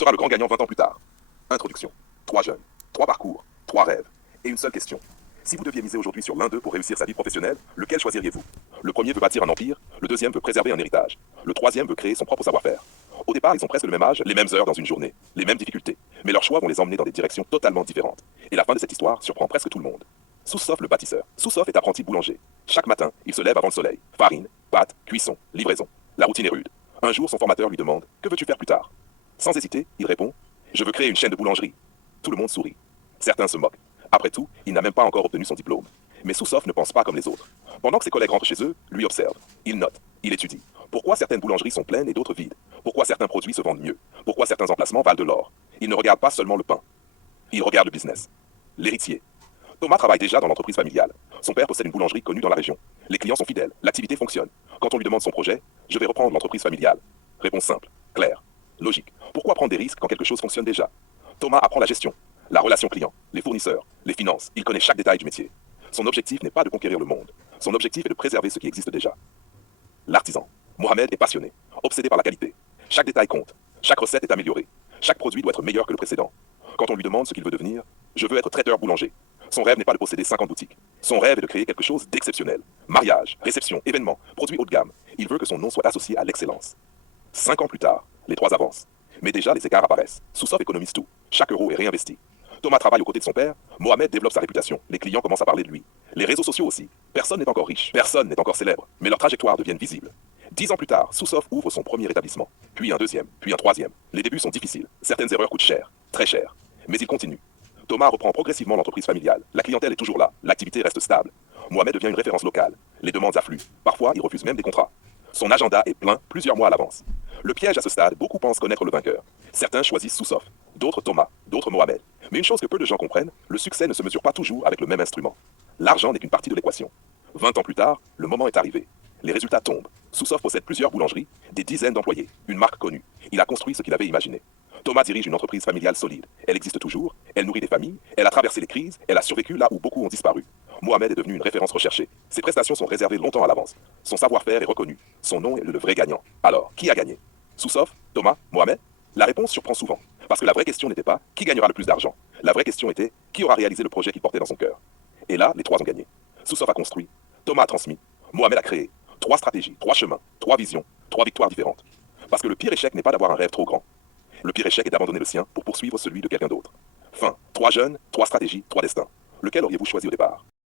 sera le grand gagnant 20 ans plus tard? Introduction. 3 jeunes, 3 parcours, 3 rêves, et une seule question. Si vous deviez miser aujourd'hui sur l'un d'eux pour réussir sa vie professionnelle, lequel choisiriez-vous? Le premier veut bâtir un empire, le deuxième veut préserver un héritage, le troisième veut créer son propre savoir-faire. Au départ, ils ont presque le même âge, les mêmes heures dans une journée, les mêmes difficultés, mais leurs choix vont les emmener dans des directions totalement différentes. Et la fin de cette histoire surprend presque tout le monde. Soussoff le bâtisseur. Soussoff est apprenti boulanger. Chaque matin, il se lève avant le soleil. Farine, pâte, cuisson, livraison. La routine est rude. Un jour, son formateur lui demande « Que veux-tu faire plus tard ?» Sans hésiter, il répond « Je veux créer une chaîne de boulangerie. » Tout le monde sourit. Certains se moquent. Après tout, il n'a même pas encore obtenu son diplôme. Mais Soussoff ne pense pas comme les autres. Pendant que ses collègues rentrent chez eux, lui observe. Il note, il étudie. Pourquoi certaines boulangeries sont pleines et d'autres vides? Pourquoi certains produits se vendent mieux? Pourquoi certains emplacements valent de l'or? Il ne regarde pas seulement le pain. Il regarde le business. L'héritier. Thomas travaille déjà dans l'entreprise familiale. Son père possède une boulangerie connue dans la région. Les clients sont fidèles, l'activité fonctionne. Quand on lui demande son projet, je vais reprendre l'entreprise familiale. Réponse simple, claire, logique. Pourquoi prendre des risques quand quelque chose fonctionne déjà? Thomas apprend la gestion, la relation client, les fournisseurs, les finances. Il connaît chaque détail du métier. Son objectif n'est pas de conquérir le monde. Son objectif est de préserver ce qui existe déjà. L'artisan. Mohamed est passionné, obsédé par la qualité. Chaque détail compte. Chaque recette est améliorée. Chaque produit doit être meilleur que le précédent. Quand on lui demande ce qu'il veut devenir, je veux être traiteur boulanger. Son rêve n'est pas de posséder 50 boutiques. Son rêve est de créer quelque chose d'exceptionnel. Mariage, réception, événements, produits haut de gamme. Il veut que son nom soit associé à l'excellence. 5 ans plus tard, les trois avancent. Mais déjà, les écarts apparaissent. Soussoff économise tout. Chaque euro est réinvesti. Thomas travaille aux côtés de son père. Mohamed développe sa réputation. Les clients commencent à parler de lui. Les réseaux sociaux aussi. Personne n'est encore riche. Personne n'est encore célèbre. Mais leurs trajectoires deviennent visibles. 10 ans plus tard, Soussoff ouvre son premier établissement. Puis un deuxième. Puis un troisième. Les débuts sont difficiles. Certaines erreurs coûtent cher. Très cher. Mais il continue. Thomas reprend progressivement l'entreprise familiale. La clientèle est toujours là. L'activité reste stable. Mohamed devient une référence locale. Les demandes affluent. Parfois, il refuse même des contrats. Son agenda est plein plusieurs mois à l'avance. Le piège à ce stade, beaucoup pensent connaître le vainqueur. Certains choisissent Soussoff, d'autres Thomas, d'autres Mohamed. Mais une chose que peu de gens comprennent, le succès ne se mesure pas toujours avec le même instrument. L'argent n'est qu'une partie de l'équation. 20 ans plus tard, le moment est arrivé. Les résultats tombent. Soussoff possède plusieurs boulangeries, des dizaines d'employés, une marque connue. Il a construit ce qu'il avait imaginé. Thomas dirige une entreprise familiale solide. Elle existe toujours, elle nourrit des familles, elle a traversé les crises, elle a survécu là où beaucoup ont disparu. Mohamed est devenu une référence recherchée. Ses prestations sont réservées longtemps à l'avance. Son savoir-faire est reconnu. Son nom est le vrai gagnant. Alors, qui a gagné? Soussoff, Thomas, Mohamed? La réponse surprend souvent. Parce que la vraie question n'était pas qui gagnera le plus d'argent. La vraie question était qui aura réalisé le projet qu'il portait dans son cœur. Et là, les trois ont gagné. Soussoff a construit, Thomas a transmis, Mohamed a créé. 3 stratégies, 3 chemins, 3 visions, 3 victoires différentes. Parce que le pire échec n'est pas d'avoir un rêve trop grand. Le pire échec est d'abandonner le sien pour poursuivre celui de quelqu'un d'autre. Fin. 3 jeunes, 3 stratégies, 3 destins. Lequel auriez-vous choisi au départ?